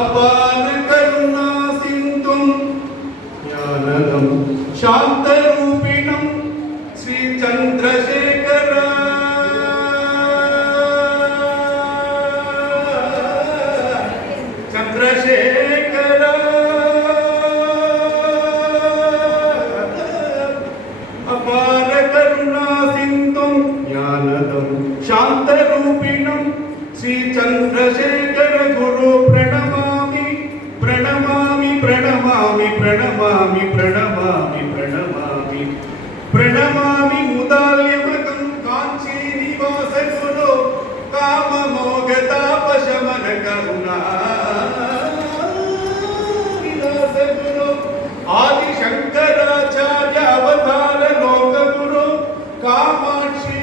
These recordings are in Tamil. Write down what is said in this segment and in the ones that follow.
அபார கருணா சிந்தும் ஞானதம் சாந்த ரூபிணம் ஸ்ரீ சந்திரசேகர சந்திரசேகர அபார கருணா சிந்தும் ஞானதம் சாந்த ரூபிணம் ஸ்ரீ சந்திரசேகர குரு பிரணமாமி பிரணமாமி பிரணமாமி பிரணமாமி பிரணமாமி பிரணமாமி பிரணமாமி முதால்யமகம் காஞ்சி நிவாச குரு காம மோகதாபசமன கருணா விலாச குரு ஆதி சங்கராச்சார்ய அவதார லோக குரு காமாட்சி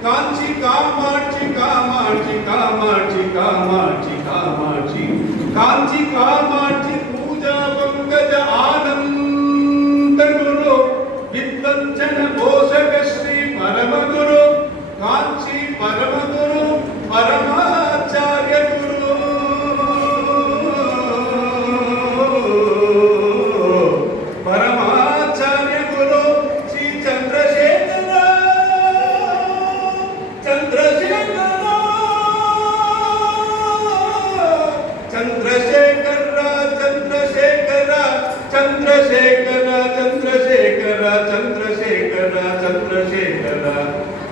காஞ்சி காமாட்சி காமாட்சி காமாட்சி காமாட்சி காமாட்சி காஞ்சி காமாட்சி பூஜா பங்கஜ ஆனந்த குரு வித்வஞ்சன போஷக ஸ்ரீ பரமகுரு காஞ்சி பரமகுரு பரமாச்சாரிய குரு பரமாச்சாரிய குரு ஸ்ரீ சந்திரசேகர சந்திரசேகர சந்திரசேகர சந்திரசேகர சந்திரசேகர சந்திரசேகர சந்திரசேகர சந்திரசேகர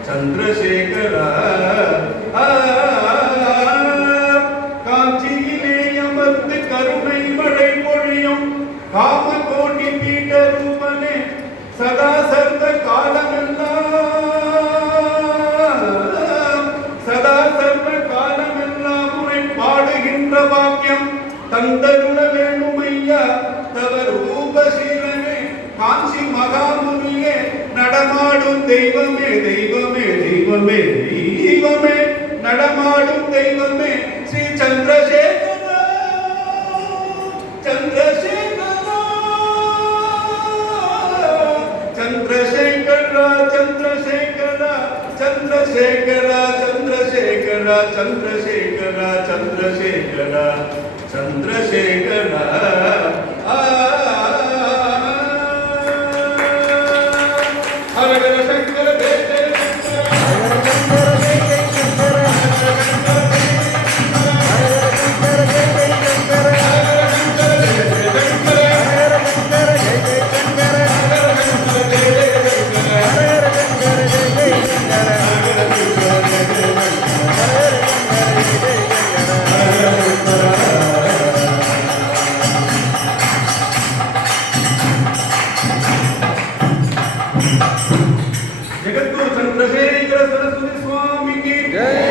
சந்திரசேகர காஞ்சியிலே அமர்ந்து கருணை மழை பொழியும் காமகோட்டி பீட ரூபனே சதா சர்வ காலமெல்லாம் சதா சர்வ காலமெல்லாம் உரை பாடுகின்ற வாக்கியம் தந்தருள வேணுமையா தவ ரூபசீலனே காஞ்சி மகாமுனியே நடமாடும் தெய்வமே தெய்வமே தெய்வமே தெய்வமே நடமாடும் தெய்வமே ஸ்ரீ சந்திரசேகர சந்திரசேகர சந்திரசேகர சந்திரசேகர சந்திரசேகர சந்திரசேகர சந்திரசேகர சந்திரசேகர சந்திரசேகர ஹரஹர சங்கர தேவ जगद्गुरु चंद्रशेखर सरस्वती स्वामी की जय।